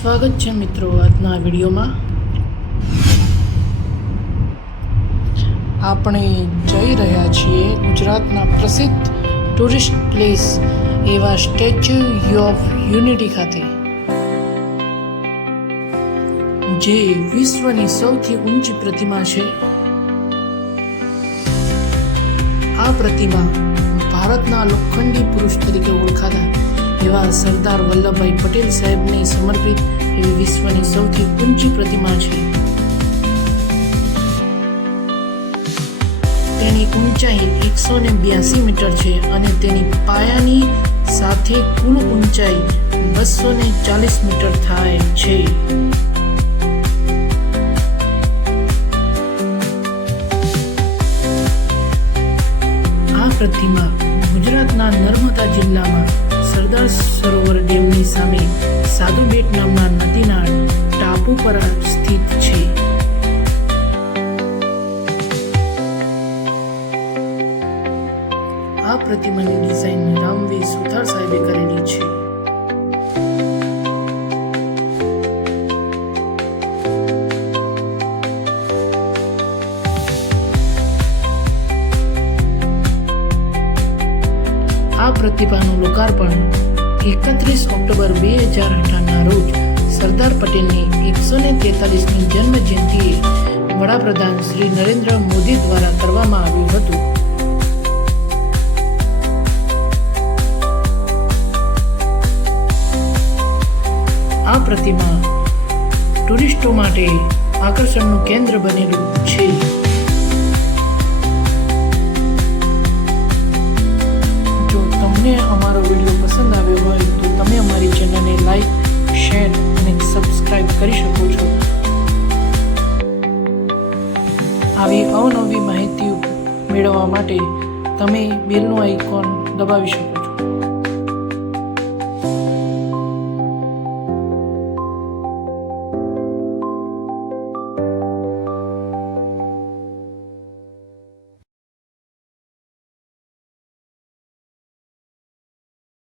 સ્વાગત છે મિત્રો આજના વિડીયોમાં. આપણે જઈ રહ્યા છીએ ગુજરાતના પ્રસિદ્ધ ટુરિસ્ટ પ્લેસ એવા સ્ટેચ્યુ ઓફ યુનિટી ખાતે, જે વિશ્વની સૌથી ઊંચી પ્રતિમા છે. આ પ્રતિમા ભારતના લોખંડી પુરુષ તરીકે ઓળખાતા એવા સરદાર વલ્લભભાઈ પટેલ સાહેબને સમર્પિત એવી વિશ્વની સૌથી ઊંચી પ્રતિમા છે. તેની ઊંચાઈ 182 મીટર છે અને તેની પાયાની સાથે કુલ ઊંચાઈ 240 મીટર થાય છે. આ પ્રતિમા ગુજરાતના નર્મદા જિલ્લામાં સરદાર સરોવર ડેમની સામે સાધુબેટ નામના નદીના ટાપુ પર સ્થિત છે. આ પ્રતિમાની ડિઝાઇન રામવી સુથાર સાહેબે કરેલી છે. આ પ્રતિમાનું લોકાર્પણ 31 ઓક્ટોબર 2018ના રોજ સરદાર પટેલની 143મી જન્મ જયંતિએ વડાપ્રધાન શ્રી નરેન્દ્ર મોદી દ્વારા કરવામાં આવ્યું હતું. આ પ્રતિમા ટુરિસ્ટો માટે આકર્ષણનું કેન્દ્ર બનેલું છે. તમને અમારો વિડીયો પસંદ આવ્યો હોય તો તમે અમારી ચેનલને લાઈક, શેર અને સબસ્ક્રાઇબ કરી શકો છો. આવી અવનવી માહિતી મેળવવા માટે તમે બેલનું આઇકોન દબાવી શકો.